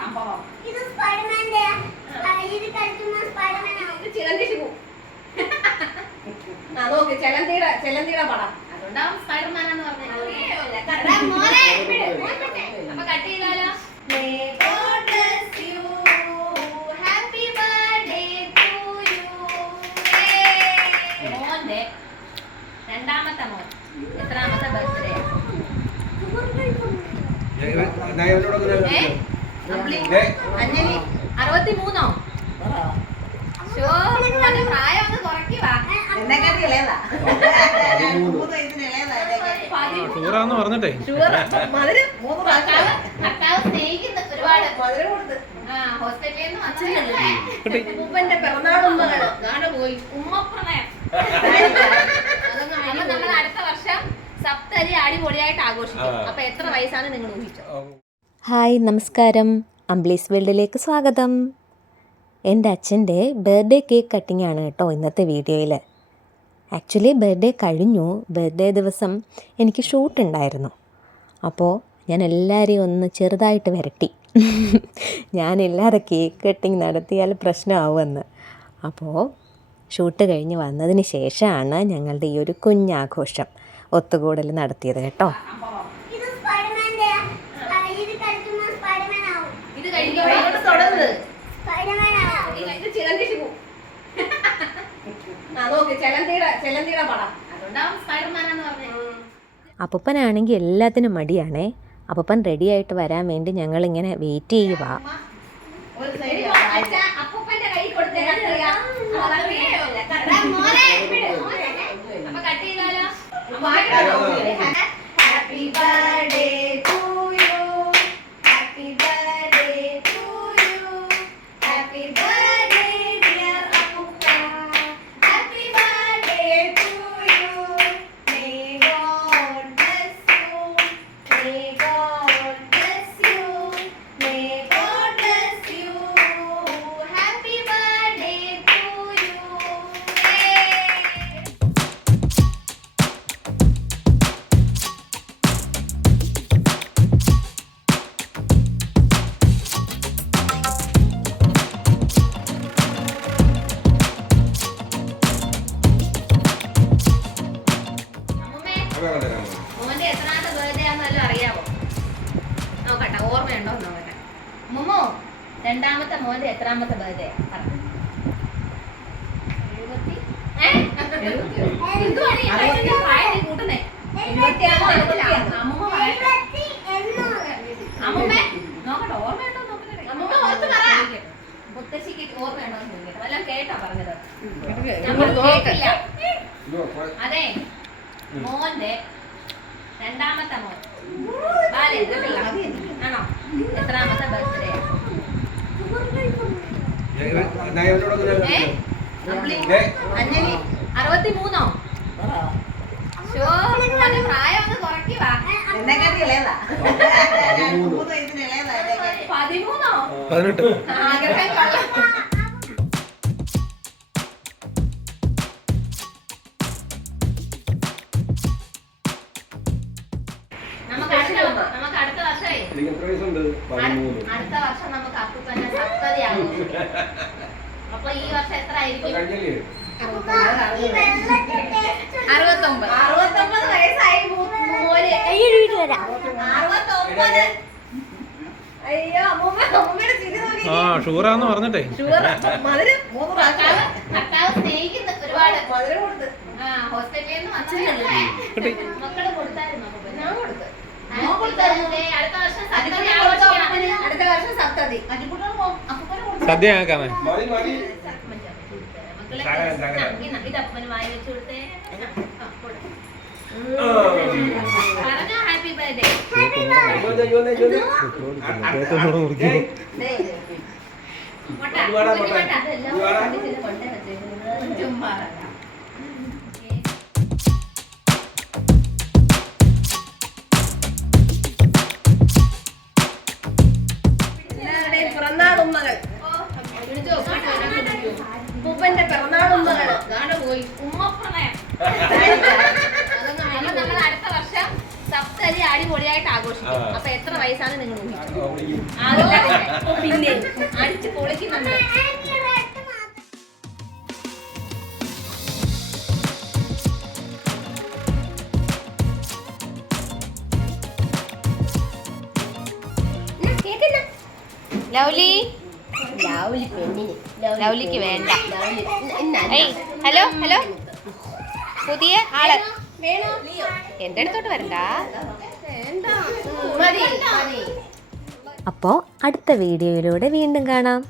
സംഭവം. ഇത് സ്പൈഡർമാന്റെ ഇത് കളിക്കുന്ന സ്പൈഡർമാനാണ്. ഇത് ചിലന്തിശിവു. നോക്ക് ചെലന്തിയുടെ പടം. അതുകൊണ്ടാവും സ്പൈഡർമാനാന്ന് പറഞ്ഞത്. അപ്പൊ കട്ട് ചെയ്താലോ? മോന്റെ രണ്ടാമത്തെ മോൻ എത്രാമത്തെ ബർത്ത്ഡേ? അഞ്ജലി 63. പ്രായം ഒന്ന് കുറയ്ക്കുവാ. പറഞ്ഞിട്ടേ ഭർത്താവ് സ്നേഹിക്കുന്ന ഒരുപാട് ഹോസ്പിറ്റലിൽ നിന്ന് ഉമ്മന്റെ പിറന്നാളുമ്മകള് പോയി ഉമ്മപ്രണയം. നമ്മൾ അടുത്ത വർഷം സപ്തരി അടിപൊളിയായിട്ട് ആഘോഷിക്കും. അപ്പൊ എത്ര വയസ്സാണ് നിങ്ങൾ ഊഹിച്ചോ? ഹായ്, നമസ്കാരം. അംബ്ലീസ് വേൾഡിലേക്ക് സ്വാഗതം. എൻ്റെ അച്ഛൻ്റെ ബർത്ത്ഡേ കേക്ക് കട്ടിംഗ് ആണ് കേട്ടോ ഇന്നത്തെ വീഡിയോയിൽ. ആക്ച്വലി ബർത്ത്ഡേ കഴിഞ്ഞു. ബർത്ത്ഡേ ദിവസം എനിക്ക് ഷൂട്ട് ഉണ്ടായിരുന്നു. അപ്പോൾ ഞാൻ എല്ലാവരെയും ഒന്ന് ചെറുതായിട്ട് വരട്ടി. ഞാനില്ലാതെ കേക്ക് കട്ടിങ് നടത്തിയാൽ പ്രശ്നമാവുമെന്ന്. അപ്പോൾ ഷൂട്ട് കഴിഞ്ഞ് വന്നതിന് ശേഷമാണ് ഞങ്ങളുടെ ഈ ഒരു കുഞ്ഞാഘോഷം ഒത്തുകൂടൽ നടത്തിയത് കേട്ടോ. ഇത് സ്പൈഡർമാന്റെ ഇത് കളിക്കുന്ന സ്പൈഡർമാനാണ്. ഇത് കഴിഞ്ഞു തുടർന്ന് സ്പൈഡർമാനാണ്. ഇത് ചിലന്തിശിവു. നോക്ക് ചെലന്തിയുടെ പടം. അതുകൊണ്ടാവും സ്പൈഡർമാനാന്ന് പറഞ്ഞത്. അപ്പൂപ്പനാണെങ്കിൽ എല്ലാത്തിനും മടിയാണേ. അപ്പൂപ്പൻ റെഡിയായിട്ട് വരാൻ വേണ്ടി ഞങ്ങളിങ്ങനെ വെയിറ്റ് ചെയ്യുക. അപ്പൂപ്പന്റെ കൈ കൊടുത്തേ. അപ്പൊ കട്ട് ചെയ്താലോ? Happy birthday to you, happy birthday to you, happy birthday dear അപ്പൂപ്പ, happy birthday to you, may God bless you, may God bless you, may God bless you, happy birthday to you. മോന്റെ എത്രാമത്തെ birthday ആണെന്നല്ലോ അറിയാവോ? നോക്കട്ടെ, ഓർമ്മയുണ്ടോ നോക്കട്ടെ. മുമ്മോ, രണ്ടാമത്തെ മോന്റെ എത്രാമത്തെ ബർത്ത്ഡേ? മുത്തശ്ശിക്ക് ഓർമ്മയുണ്ടോ ചോദിക്കട്ടെ. വല്ലതും കേട്ടാ പറഞ്ഞത്? അതെ, മോന്റെ രണ്ടാമത്തെ മോൻ ആണോ എത്രാമത്തെ ബർത്ത്ഡേ? അഞ്ജലി 63. പ്രായം ഒന്ന് കുറയ്ക്കുവാ. 13. ആഗ്രഹം കൊള്ളാം. നമുക്ക് അടുത്ത വർഷമേ അടുത്ത വർഷം നമുക്ക് അപ്പൂപ്പന്റെ സപ്തതി ആഘോഷിക്കാം. അപ്പൊ ഈ വർഷം എത്ര ആയിരിക്കും? 69 വയസ്സായി മോന്. 69. അയ്യോ അമ്മൂമ്മയുടെ ചിരി നോക്കി. ഷുഗറാന്ന് പറഞ്ഞിട്ടേ ഭർത്താവ് സ്നേഹിക്കുന്ന ഒരുപാട് ഹോസ്പിറ്റലിൽ നിന്ന് മക്കള് കൊടുത്തായിരുന്നു. ഞാൻ കൊടുത്തു. അടുത്ത വർഷം സപ്തതി ആഘോഷിക്കണം. അടുത്ത വർഷം സപ്തതി സദ്യ ആക്കാമേ. ഇത് അപ്പന് വായി വെച്ച് കൊടുത്തേ. പറഞ്ഞോ ഹാപ്പി ബർത്ത്ഡേ. ചുമ്മാ പിറന്നാളുമ്മകൾ. ഉമ്മന്റെ പിറന്നാളുമ്മകൾ പോയി ഉമ്മപ്രണയം. നമ്മൾ അടുത്ത വർഷം സപ്തരി അടിപൊളിയായിട്ട് ആഘോഷിക്കും. അപ്പൊ എത്ര വയസ്സാണ് നിങ്ങൾ ഊഹിച്ചത്? ഇല്ലേ അടിച്ച് പൊളിക്കുന്നുണ്ട്. എനിക്ക് റെഡ് മാത്രം. എന്നാ, കേൾക്കുന്ന ലൗലി ലൗലിക്ക് വേണ്ട. ഏയ് ഹലോ ഹലോ പുതിയ ആള് എന്റെ അടുത്തോട്ട് വരണ്ട. അപ്പോൾ അടുത്ത വീഡിയോയിലൂടെ വീണ്ടും കാണാം.